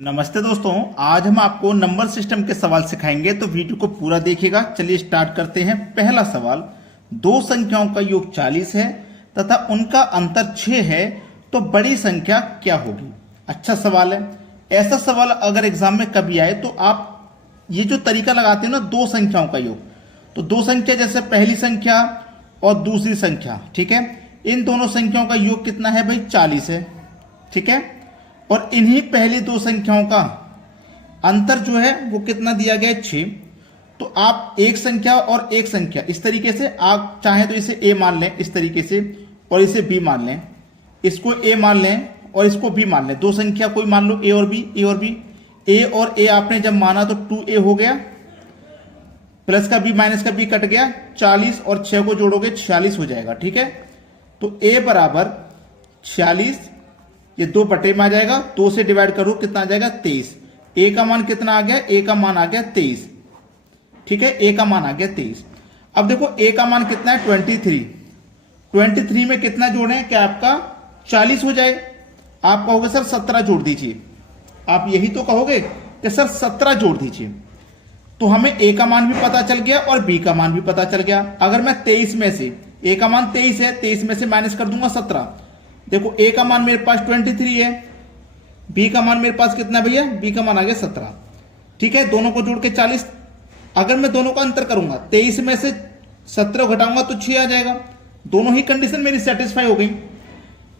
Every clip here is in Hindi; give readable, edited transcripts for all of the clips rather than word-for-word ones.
नमस्ते दोस्तों, आज हम आपको नंबर सिस्टम के सवाल सिखाएंगे, तो वीडियो को पूरा देखिएगा। चलिए स्टार्ट करते हैं। पहला सवाल, दो संख्याओं का योग 40 है तथा उनका अंतर 6 है, तो बड़ी संख्या क्या होगी। अच्छा सवाल है। ऐसा सवाल अगर एग्जाम में कभी आए तो आप ये जो तरीका लगाते हैं ना, दो संख्याओं का योग, तो दो संख्या जैसे पहली संख्या और दूसरी संख्या, ठीक है, इन दोनों संख्याओं का योग कितना है भाई, 40 है, ठीक है। और इन्हीं पहली दो संख्याओं का अंतर जो है वो कितना दिया गया है, 6। तो आप एक संख्या और एक संख्या इस तरीके से, आप चाहें तो इसे a मान लें इस तरीके से, और इसे b मान लें, इसको a मान लें और इसको b मान लें। दो संख्या कोई मान लो a और b, a और b, a और a आपने जब माना तो 2a हो गया, प्लस का b माइनस का b कट गया, 40 और 6 को जोड़ोगे 46 हो जाएगा, ठीक है। तो a बराबर 46, ये 2 बटे में आ जाएगा, 2 से डिवाइड करो कितना आ जाएगा, 23। a का मान कितना आ गया, a का मान आ गया 23, ठीक है, a का मान आ गया 23। अब देखो a का मान कितना है, 23 में कितना जोड़े, क्या आपका 40 हो जाए। आप कहोगे सर 17 जोड़ दीजिए, आप यही तो कहोगे कि सर 17 जोड़ दीजिए। तो हमें a का मान भी पता चल गया और b का मान भी पता चल गया। अगर मैं 23 में से, a का मान 23 है, 23 में से माइनस कर दूंगा 17। देखो a का मान मेरे पास 23 है, b का मान मेरे पास कितना भैया, b का मान आ गया 17, ठीक है। दोनों को जोड़ के 40। अगर मैं दोनों का अंतर करूंगा, 23 में से 17 घटाऊंगा तो 6 आ जाएगा। दोनों ही कंडीशन मेरी सेटिस्फाई हो गई।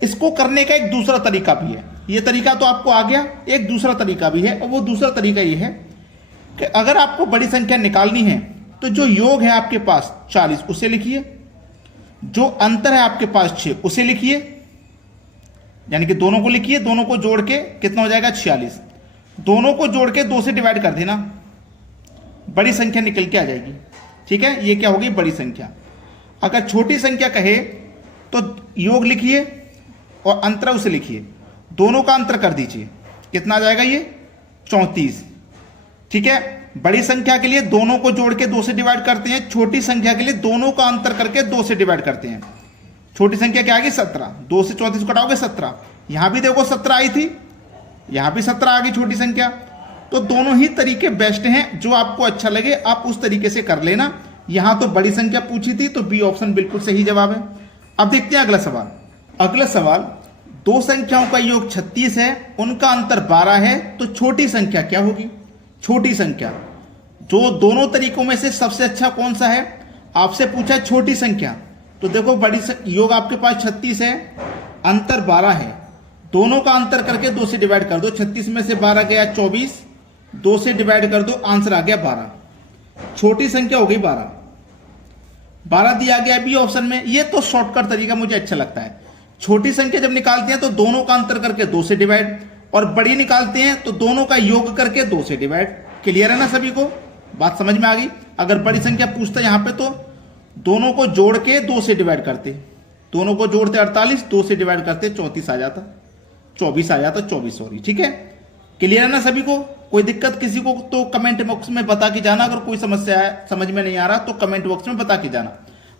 इसको करने का एक दूसरा तरीका भी है। ये तरीका तो आपको आ गया, एक दूसरा तरीका भी है, और वो दूसरा तरीका ये है कि अगर आपको बड़ी संख्या निकालनी है तो जो योग है आपके पास 40 उसे लिखिए, जो अंतर है आपके पास 6 उसे लिखिए, यानी कि दोनों को लिखिए, दोनों को जोड़ के कितना हो जाएगा, 46। दोनों को जोड़ के 2 से डिवाइड कर देना, बड़ी संख्या निकल के आ जाएगी, ठीक है। ये क्या होगी, बड़ी संख्या। अगर छोटी संख्या कहे तो योग लिखिए और अंतर उसे लिखिए, दोनों का अंतर कर दीजिए, कितना आ जाएगा, ये 34, ठीक है। बड़ी संख्या के लिए दोनों को जोड़ के 2 से डिवाइड करते हैं, छोटी संख्या के लिए दोनों का अंतर करके 2 से डिवाइड करते हैं। छोटी संख्या क्या आ गई, 17, 2 से 34 कटाओगे 17। यहां भी देखो 17 आई थी, यहां भी 17 आ गई छोटी संख्या। तो दोनों ही तरीके बेस्ट हैं, जो आपको अच्छा लगे आप उस तरीके से कर लेना। यहां तो बड़ी संख्या पूछी थी तो बी ऑप्शन बिल्कुल सही जवाब है। अब देखते हैं अगला सवाल। अगला सवाल, दो संख्याओं का योग 36 है, उनका अंतर 12 है, तो छोटी संख्या क्या होगी। छोटी संख्या, जो दोनों तरीकों में से सबसे अच्छा कौन सा है, आपसे पूछा छोटी संख्या। तो देखो बड़ी योग आपके पास 36 है, अंतर 12 है, दोनों का अंतर करके 2 से डिवाइड कर दो। 36 में से 12 गया 24, 2 से डिवाइड कर दो, आंसर आ गया 12। छोटी संख्या हो गई 12, 12 दिया गया बी ऑप्शन में। ये तो शॉर्टकट तरीका मुझे अच्छा लगता है। छोटी संख्या जब निकालते हैं तो दोनों का अंतर करके 2 से डिवाइड, और बड़ी निकालते हैं तो दोनों का योग करके 2 से डिवाइड। क्लियर है ना सभी को, बात समझ में आ गई। अगर बड़ी संख्या पूछता है यहां पे तो दोनों को जोड़ के 2 से डिवाइड करते, दोनों को जोड़ते 48, 2 से डिवाइड करते 34 आ जाता, 24 आ जाता, 24 सॉरी, ठीक है। क्लियर है ना सभी को, कोई दिक्कत किसी को तो कमेंट बॉक्स में बता के जाना। अगर कोई समस्या है, समझ में नहीं आ रहा तो कमेंट बॉक्स में बता के जाना।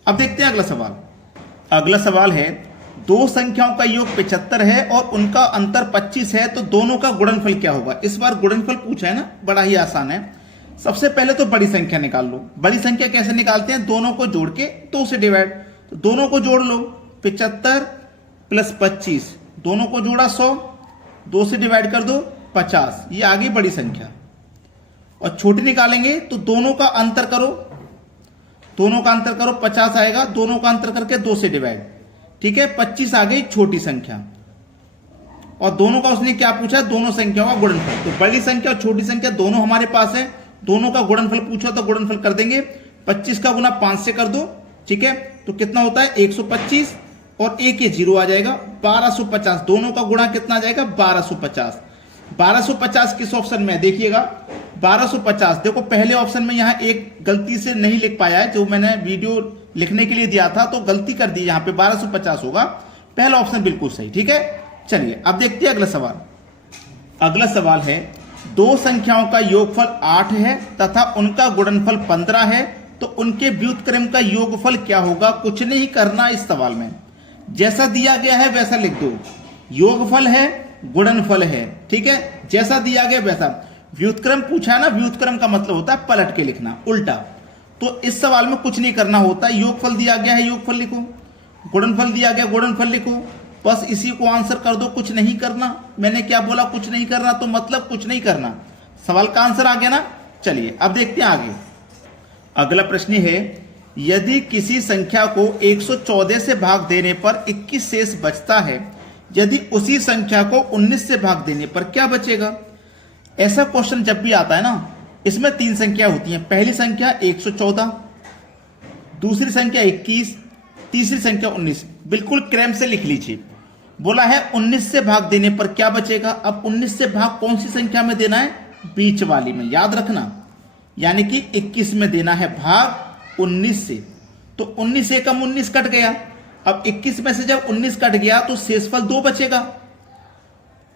अब देखते हैं अगला सवाल। अगला सवाल है, दो संख्याओं का योग 75 है और उनका अंतर 25 है, तो दोनों का गुणनफल क्या होगा। इस बार गुणनफल पूछा है ना, बड़ा ही आसान है। सबसे पहले तो बड़ी संख्या निकाल लो। बड़ी संख्या कैसे निकालते हैं, दोनों को जोड़ के 2 से डिवाइड। तो दोनों को जोड़ लो, 75 प्लस 25, दोनों को जोड़ा 100, 2 से डिवाइड कर दो 50, ये आ गई बड़ी संख्या। और छोटी निकालेंगे तो दोनों का अंतर करो, दोनों का अंतर करो 50 आएगा, दोनों का अंतर करके 2 से डिवाइड, ठीक है, 25 आ गई छोटी संख्या। और दोनों का उसने क्या पूछा, दोनों संख्याओं का गुणनफल। तो बड़ी संख्या और छोटी संख्या दोनों हमारे पास है, दोनों का गुणनफल पूछा तो गुणनफल कर देंगे। 25 का गुना 5 से कर दो, ठीक है, तो कितना होता है 125, और एक ये 0 आ जाएगा, 1250। दोनों का गुणा कितना आ जाएगा, 1250। 1250 किस ऑप्शन में है देखिएगा, 1250। देखो पहले ऑप्शन में यहां एक गलती से नहीं लिख पाया है, जो मैंने वीडियो लिखने के लिए दिया था तो गलती कर दी, यहां पे 1250 होगा। पहला ऑप्शन बिल्कुल सही, ठीक है। चलिए अब देखते हैं अगला सवाल। अगला सवाल है, दो संख्याओं का योगफल 8 है तथा उनका गुणनफल 15 है, तो उनके व्युत्क्रम का योगफल क्या होगा। कुछ नहीं करना इस सवाल में, जैसा दिया गया है वैसा लिख दो। योगफल है, गुणनफल है, ठीक है। जैसा दिया गया वैसा। व्युत्क्रम पूछा है ना, व्युत्क्रम का मतलब होता है पलट के लिखना, उल्टा। तो इस सवाल में कुछ नहीं करना होता, योगफल दिया गया है योगफल लिखो, गुणनफल दिया गया गुणनफल लिखो, बस इसी को आंसर कर दो, कुछ नहीं करना। मैंने क्या बोला, कुछ नहीं करना, तो मतलब कुछ नहीं करना। सवाल का आंसर आ गया ना। चलिए अब देखते हैं आगे। अगला प्रश्न है, यदि किसी संख्या को 114 से भाग देने पर 21 शेष बचता है, यदि उसी संख्या को 19 से भाग देने पर क्या बचेगा। ऐसा क्वेश्चन जब भी आता है ना, इसमें 3 संख्या होती हैं। पहली संख्या 114, दूसरी संख्या 21, तीसरी संख्या 19। बिल्कुल क्रम से लिख लीजिए। बोला है 19 से भाग देने पर क्या बचेगा। अब 19 से भाग कौन सी संख्या में देना है, बीच वाली में, याद रखना, यानी कि 21 में देना है भाग 19 से। तो 19 से कम 19 कट गया। अब 21 में से जब 19 कट गया तो शेषफल 2 बचेगा।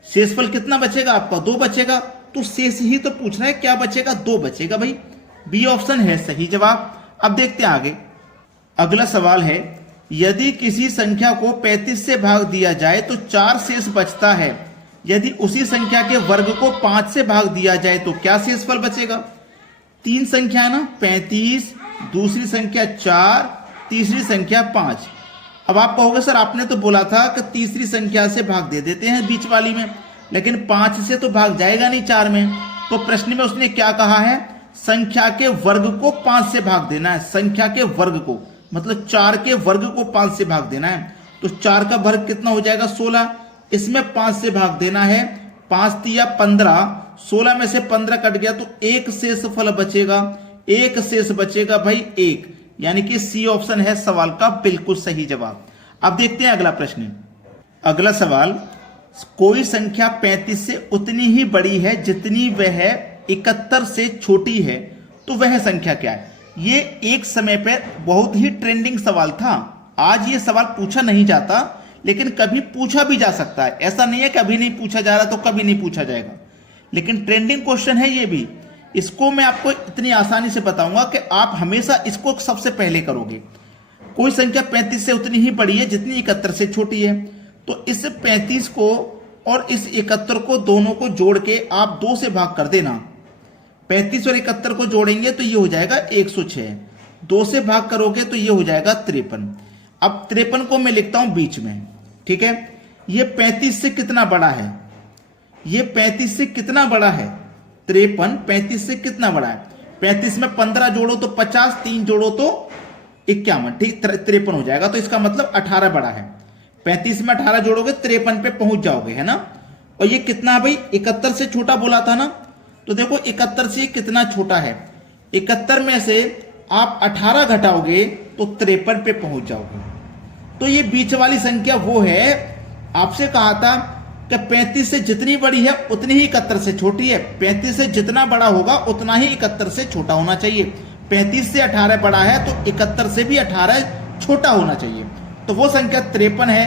शेषफल कितना बचेगा आपका, 2 बचेगा। तो शेष ही तो पूछना है, क्या बचेगा, 2 बचेगा भाई। बी ऑप्शन है सही जवाब। अब देखते हैं आगे। अगला सवाल है, यदि किसी संख्या को 35 से भाग दिया जाए तो 4 शेष बचता है, यदि उसी संख्या के वर्ग को 5 से भाग दिया जाए तो क्या शेषफल बचेगा। 3 संख्या है ना, 35, दूसरी संख्या 4, तीसरी संख्या 5। अब आप कहोगे सर आपने तो बोला था कि तीसरी संख्या से भाग दे देते हैं बीच वाली में, लेकिन 5 से तो भाग जाएगा नहीं 4 में। तो प्रश्न में उसने क्या कहा है, संख्या के वर्ग को 5 से भाग देना है। संख्या के वर्ग को मतलब 4 के वर्ग को 5 से भाग देना है। तो 4 का वर्ग कितना हो जाएगा, 16। इसमें 5 से भाग देना है, 5 तिया 15, 16 में से 15 कट गया तो 1 शेषफल बचेगा। 1 शेष बचेगा भाई 1, यानी कि सी ऑप्शन है सवाल का बिल्कुल सही जवाब। अब देखते हैं अगला प्रश्न। अगला सवाल, कोई संख्या 35 से उतनी ही बड़ी है जितनी वह 71 से छोटी है, तो वह संख्या क्या है। ये एक समय पर बहुत ही ट्रेंडिंग सवाल था। आज ये सवाल पूछा नहीं जाता, लेकिन कभी पूछा भी जा सकता है। ऐसा नहीं है कि अभी नहीं पूछा जा रहा तो कभी नहीं पूछा जाएगा, लेकिन ट्रेंडिंग क्वेश्चन है ये भी। इसको मैं आपको इतनी आसानी से बताऊंगा कि आप हमेशा इसको सबसे पहले करोगे। कोई संख्या 35 से उतनी ही बड़ी है जितनी 71 से छोटी है, तो इस 35 को और इस 71 को दोनों को जोड़ के आप 2 से भाग कर देना। 35 और 71 को जोड़ेंगे तो ये हो जाएगा 106। 2 से भाग करोगे तो ये हो जाएगा 53। अब 53 को मैं लिखता हूं बीच में, ठीक है। ये 35 से कितना बड़ा है, ये 35 से कितना बड़ा है, 53 35 से कितना बड़ा है। 35 में 15 जोड़ो तो 50, 3 जोड़ो तो 51, ठीक 53 हो जाएगा। तो इसका मतलब 18 बड़ा है। 35 में 18 जोड़ोगे 53 पे पहुंच जाओगे, है ना। और ये कितना है भाई, 71 से छोटा बोला था ना। तो देखो 71 से कितना छोटा है, 71 में से आप 18 घटाओगे तो 53 पे पहुंच जाओगे। तो ये बीच वाली संख्या वो है, आपसे कहा था कि 35 से जितनी बड़ी है उतनी ही 71 से छोटी है। 35 से जितना बड़ा होगा उतना ही 71 से छोटा होना चाहिए। 35 से 18 बड़ा है तो 71 से भी 18 छोटा होना चाहिए। तो वो संख्या 53 है।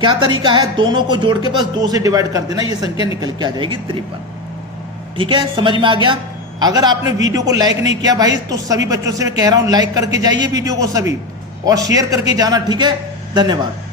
क्या तरीका है, दोनों को जोड़ के बस 2 से डिवाइड कर देना, ये संख्या निकल के आ जाएगी 53। ठीक है, समझ में आ गया। अगर आपने वीडियो को लाइक नहीं किया भाई, तो सभी बच्चों से मैं कह रहा हूं लाइक करके जाइए वीडियो को सभी, और शेयर करके जाना, ठीक है। धन्यवाद।